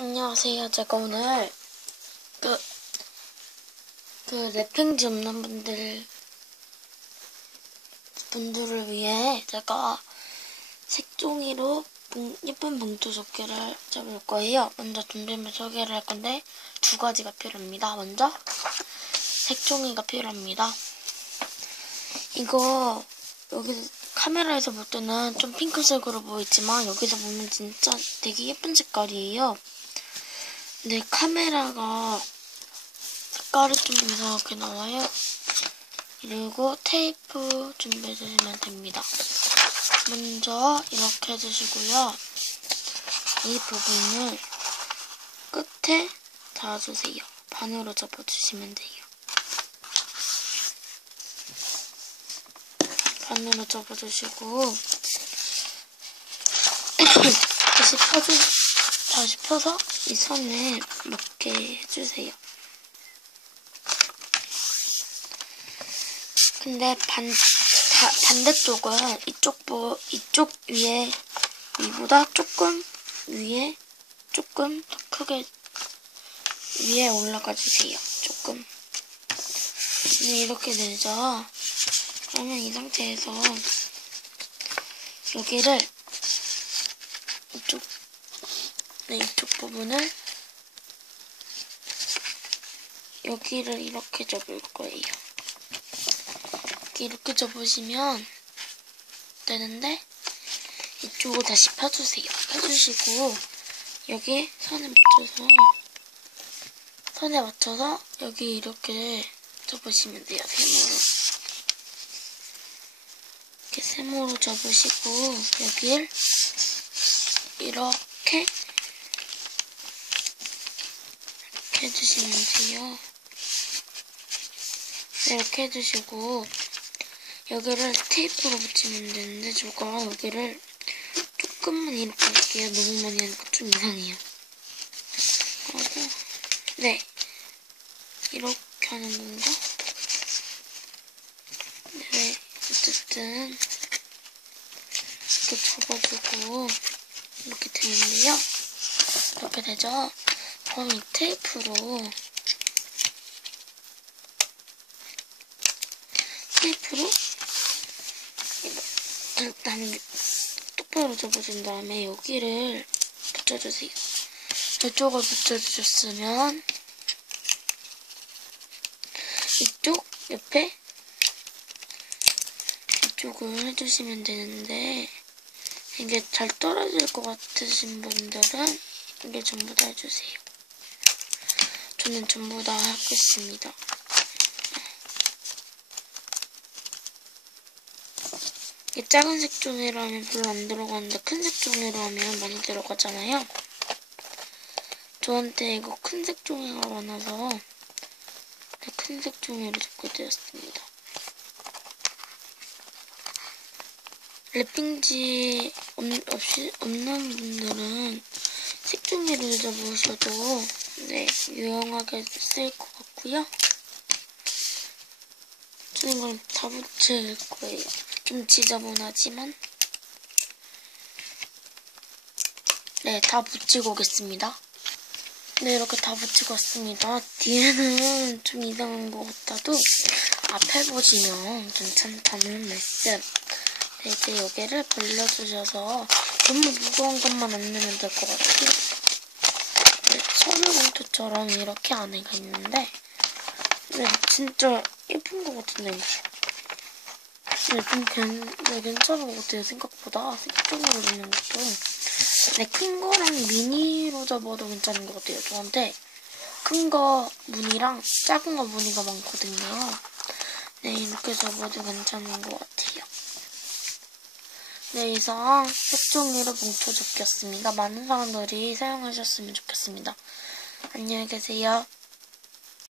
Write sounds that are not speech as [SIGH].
안녕하세요. 제가 오늘 그, 그 랩핑지 없는 분들, 분들을 위해 제가 색종이로 봉- 예쁜 봉투 조끼를 잡을 거예요. 먼저 준비물 소개를 할 건데 두 가지가 필요합니다. 먼저 색종이가 필요합니다. 이거 여기 카메라에서 볼 때는 좀 핑크색으로 보이지만 여기서 보면 진짜 되게 예쁜 색깔이에요. 근데 카메라가 색깔이 좀 이상하게 나와요. 그리고 테이프 준비해 주시면 됩니다. 먼저 이렇게 해주시고요. 이 부분을 끝에 닿아주세요. 반으로 접어주시면 돼요. 반으로 접어주시고 [COUGHS] 다시 펴주 다시 펴서 이 선에 맞게 해주세요. 근데 반 다, 반대쪽은 이쪽 보 이쪽 위에 위보다 조금 위에 조금 더 크게 위에 올라가 주세요. 조금. 네, 이렇게 되죠. 그러면 이 상태에서 여기를 이쪽 네, 이쪽 부분을 여기를 이렇게 접을 거예요. 이렇게, 이렇게 접으시면 되는데 이쪽을 다시 펴주세요. 펴주시고 여기 선에 맞춰서 선에 맞춰서 여기 이렇게 접으시면 돼요. 세모로 이렇게 세모로 접으시고 여기를 이렇게 이렇게 해주시면 돼요. 네, 이렇게 해주시고 여기를 테이프로 붙이면 되는데 저가 여기를 조금만 이렇게 할게요. 너무 많이 하니까 좀 이상해요. 그리고 네 이렇게 하는 건가? 네 어쨌든 이렇게 접어주고 이렇게 되는데요. 이렇게 되죠? 이 테이프로 테이프로 일단 똑바로 접어준 다음에 여기를 붙여주세요. 이쪽을 붙여주셨으면 이쪽 옆에 이쪽을 해주시면 되는데 이게 잘 떨어질 것 같으신 분들은 이게 전부 다 해주세요. 저는 전부 다 하겠습니다. 이 작은 색종이로 하면 별로 안 들어가는데 큰 색종이로 하면 많이 들어가잖아요. 저한테 이거 큰 색종이가 많아서 큰 색종이로 접게 되었습니다. 랩핑지 없, 없이, 없는 분들은 색종이로 접으셔도 네, 유용하게 쓰일 것 같고요. 저는 이걸 다 붙일 거예요. 좀 지저분하지만 네, 다 붙이고 오겠습니다. 네, 이렇게 다 붙이고 왔습니다. 뒤에는 좀 이상한 것 같아도 앞에 보시면 괜찮다는 말씀. 네, 이제 여기를 벌려주셔서 너무 무거운 것만 안 내면 될 것 같아요. 네, 선물봉투처럼 이렇게 안에가 있는데 네, 진짜 예쁜 것 같은데 네, 좀 괜, 네, 괜찮은 것 같아요. 생각보다 색종이로 있는 것도 네, 큰 거랑 미니로 접어도 괜찮은 것 같아요. 저한테 큰 거 무늬랑 작은 거 무늬가 많거든요. 네, 이렇게 접어도 괜찮은 것 같아요. 네, 이상 색종이로 봉투 접기였습니다. 많은 사람들이 사용하셨으면 좋겠습니다. 안녕히 계세요.